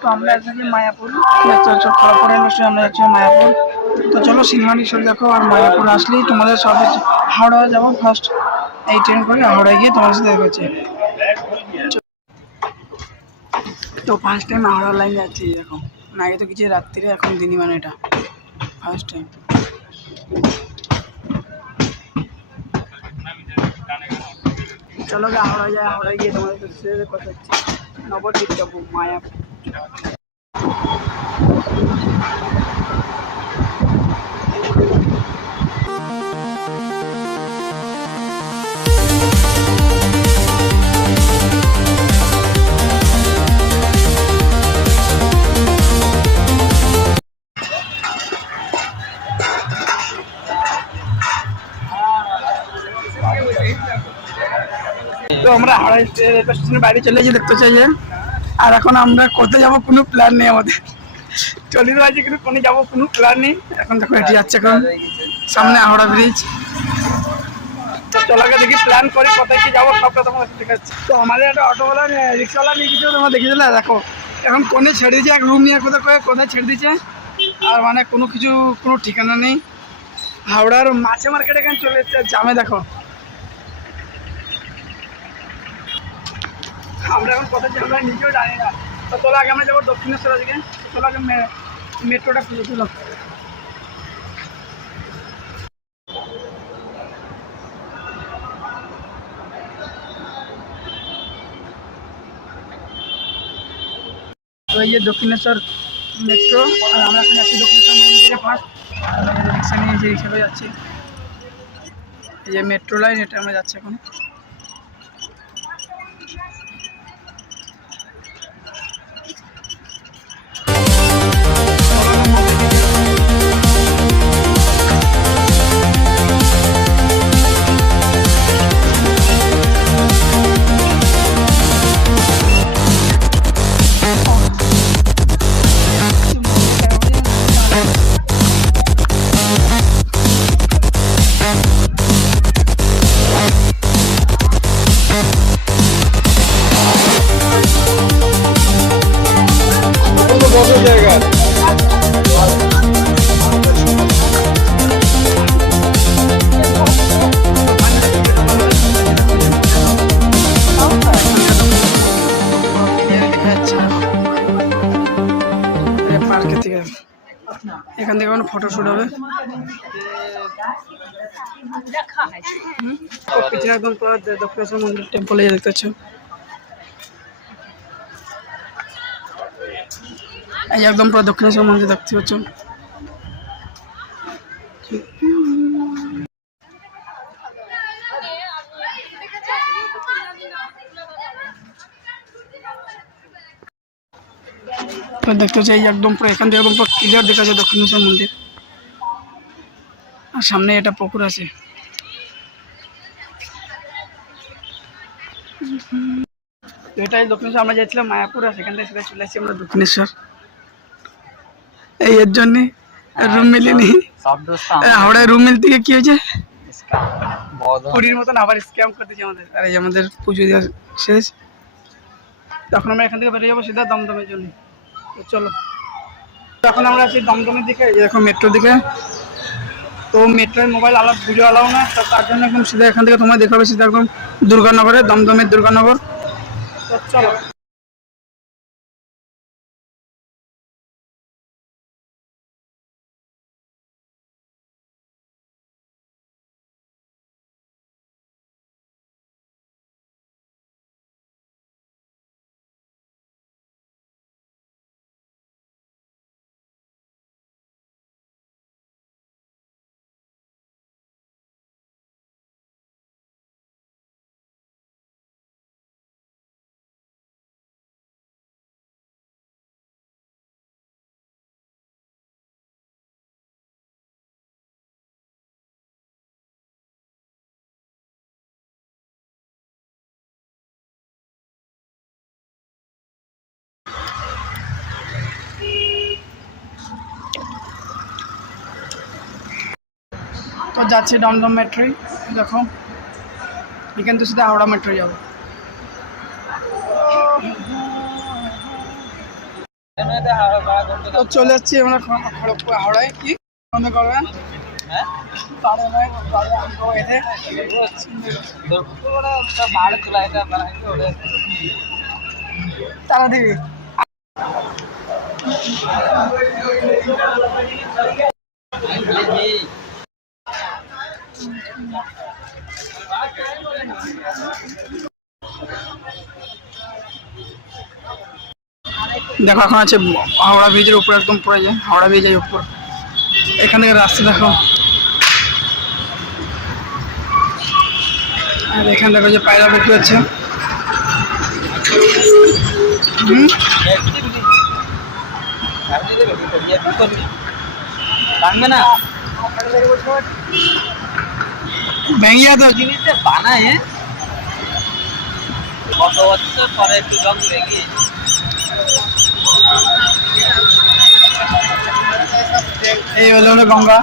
তো আমরা যাচ্ছি মায়াপুর, দেখতে পাচ্ছ খড়গপুর ইউনিভার্সিটি, আমরা যাচ্ছি মায়াপুর। তো চলো সিনেমাটি শো দেখো। আর মায়াপুর আসলেই তোমাদের সব হাওড়া যাবো ফার্স্ট, এই ট্রেন করে হাওড়ায় গিয়ে তোমাদের সাথে দেখা হচ্ছে। তো ফার্স্ট টাইম হাওড়া লাইন যাচ্ছি এরকম, আগে তো কিছু রাত্রিরে, এখন দিনই, মানে এটা ফার্স্ট টাইম। চলো হাওড়া যায়, হাওড়ায় গিয়ে তোমাদের সাথে কথা হচ্ছে। নবদ্বীপ যাবো, মায়াপুর। তো আমরা হাওড়া রেলওয়ে স্টেশনের বাইরে চলে যেতে দেখতে চাই। আর এখন আমরা কোথায় যাবো কোনো প্ল্যান নেই আমাদের, 40 বাজে কিন্তু কোনো যাবো কোনো প্ল্যান নেই। এখন দেখো হেঁটে যাচ্ছে, এখন সামনে হাওড়া ব্রিজ। তো চলাকে দেখি প্ল্যান করি কোথায় কি যাবো, সবটা তোমার ঠিক আছে। তো আমাদের একটা অটোওয়ালা রিক্সাওয়ালা নিয়ে গেছিল, তোমরা দেখে দিলে। দেখো এখন কোনে ছেড়ে দিয়েছে, এক রুম নিয়ে কোথায় ছেড়ে দিয়েছে, আর মানে কোনো কিছু কোনো ঠিকানা নেই। হাওড়ার মাছে মার্কেট এখানে চলে এসছে জামে। দেখো আমরা এখন কোথায় যাবো আমরা নিজেও জানি না। তো চলো আগে আমরা যাবো দক্ষিণেশ্বর দিকে। চলো আগে মেট্রোটা খুঁজে ছিল। তো এই যে দক্ষিণেশ্বর মেট্রো, আর আমরা এখন যাচ্ছি দক্ষিণেশ্বর মন্দিরে ফার্স্ট। রিক্সা নিয়ে যে রিক্সা করে যাচ্ছি, এই যে মেট্রো লাইন, এটা আমরা যাচ্ছি এখন। এখান থেকে ফটোশুট হবে। পিছনে একদম দক্ষিণেশ্বর মন্দির টেম্পলে দেখতে পাচ্ছ। এই একদম পুরো দক্ষিণেশ্বর মন্দির দেখতে পাচ্ছ। দেখতে পাচ্ছি এই একদম পুরো এখান থেকে একদম পুরো ক্লিয়ার দেখা যায় দক্ষিণেশ্বর মন্দির। আর সামনে এটা পুকুর আছে। এটাই দক্ষিণেশ্বর, আমরা যাচ্ছিলাম মায়াপুর, আর সেখান থেকে চলে আসছি আমরা দক্ষিণেশ্বর। এই এর জন্যে রুম মিলেনি। হাওড়ায় রুম মিলতে গিয়ে কি হয়েছে, কুড়ির মতন আবার স্ক্যাম করতেছে আমাদের। আর এই আমাদের পুজো দেওয়া শেষ, তখন আমরা এখান থেকে বেরিয়ে যাবো সিধা দমদমের জন্য। তো চলো এখন আমরা আছি দমদমের দিকে, এখন মেট্রোর দিকে। তো মেট্রোয় মোবাইল আলাদা ভিডিও আলাও না, তো তার জন্য একদম সিধা এখান থেকে তোমার দেখাবে সিধা একদম দুর্গানগরে, দমদমের দুর্গানগর। তো চলো। তো যাচ্ছি দমদম মেট্রোয়। দেখো এখান তো সিধা হাওড়া মেট্রো যাবো। তো চলে যাচ্ছি আমরা খড়গপুর হাওড়ায়। কি মনে করবেন তারা দিবি দেখো এখন আছে হাওড়া ব্রিজের উপর, একদম পড়ে যায় হাওড়া ব্রিজের উপর। এখান থেকে রাস্তা দেখো, আর এখান দেখো যে পায়রা বিক্রি হচ্ছে। ভেঙে তো জিনিস বানায় কত বছর পরে যুগ ভেঙে। এই হলো গঙ্গা।